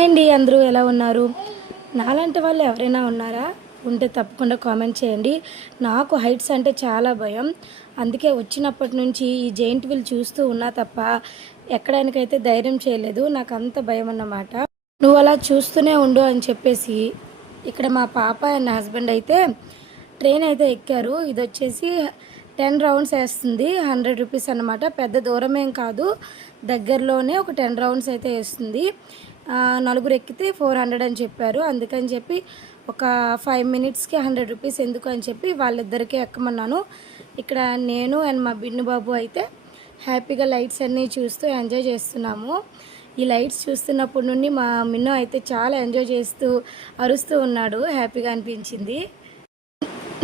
Hi అండి, అందరూ ఎలా ఉన్నారు? నాలాంటి వాళ్ళు ఎవరైనా ఉన్నారా? ఉంటే తప్పకుండా కామెంట్ చేయండి. నాకు హైట్స్ అంటే చాలా భయం. అందుకే వచ్చినప్పటి నుంచి ఈ జెయింట్ వీల్ చూస్తూ ఉన్నా తప్ప ఎక్కడానికైతే ధైర్యం చేయలేదు. నాకు అంత భయం అన్నమాట. నువ్వు అలా చూస్తూనే ఉండు అని చెప్పేసి ఇక్కడ మా పాప అండ్ హస్బెండ్ అయితే ట్రైన్ అయితే ఎక్కారు. ఇది వచ్చేసి 10 రౌండ్స్ వేస్తుంది, 100 రూపీస్ అన్నమాట. పెద్ద దూరమేం కాదు, దగ్గరలోనే ఒక 10 రౌండ్స్ అయితే వేస్తుంది. నలుగురు ఎక్కితే 400 అని చెప్పారు. అందుకని చెప్పి ఒక 5 మినిట్స్కి 100 రూపీస్ ఎందుకు అని చెప్పి వాళ్ళిద్దరికీ ఎక్కమన్నాను. ఇక్కడ నేను అండ్ మా బిన్ను బాబు అయితే హ్యాపీగా లైట్స్ అన్నీ చూస్తూ ఎంజాయ్ చేస్తున్నాము. ఈ లైట్స్ చూస్తున్నప్పటి నుండి మా మిన్ను అయితే చాలా ఎంజాయ్ చేస్తూ అరుస్తూ ఉన్నాడు. హ్యాపీగా అనిపించింది.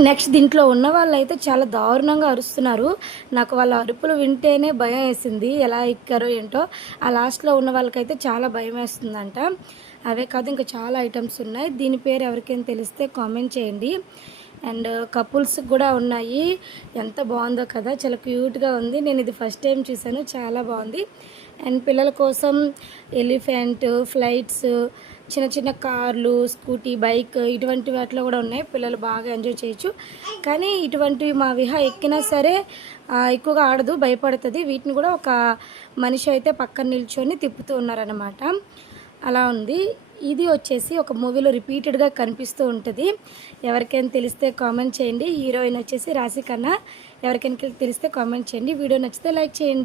నెక్స్ట్ దీంట్లో ఉన్న వాళ్ళు అయితే చాలా దారుణంగా అరుస్తున్నారు. నాకు వాళ్ళ అరుపులు వింటేనే భయం వేసింది. ఎలా ఎక్కారో ఏంటో. ఆ లాస్ట్లో ఉన్న వాళ్ళకైతే చాలా భయం వేస్తుందంట. అవే కాదు, ఇంకా చాలా ఐటమ్స్ ఉన్నాయి. దీని పేరు ఎవరికైనా తెలిస్తే కామెంట్ చేయండి. అండ్ కపుల్స్ కూడా ఉన్నాయి. ఎంత బాగుందో కదా, చాలా క్యూట్గా ఉంది. నేను ఇది ఫస్ట్ టైం చూసాను, చాలా బాగుంది. అండ్ పిల్లల కోసం ఎలిఫెంట్, ఫ్లైట్స్, చిన్న చిన్న కార్లు, స్కూటీ, బైక్ ఇటువంటి వాటిలో కూడా ఉన్నాయి. పిల్లలు బాగా ఎంజాయ్ చేయొచ్చు. కానీ ఇటువంటివి మా విహ ఎక్కినా సరే ఎక్కువగా ఆడదు, భయపడుతుంది. వీటిని కూడా ఒక మనిషి అయితే పక్కన నిల్చొని తిప్పుతూ ఉన్నారనమాట. అలా ఉంది. ఇది వచ్చేసి ఒక మూవీలో రిపీటెడ్గా కనిపిస్తూ ఉంటుంది. ఎవరికైనా తెలిస్తే కామెంట్ చేయండి. హీరోయిన్ వచ్చేసి రాశి ఖన్నా. ఎవరికైనా తెలిస్తే కామెంట్ చేయండి. వీడియో నచ్చితే లైక్ చేయండి.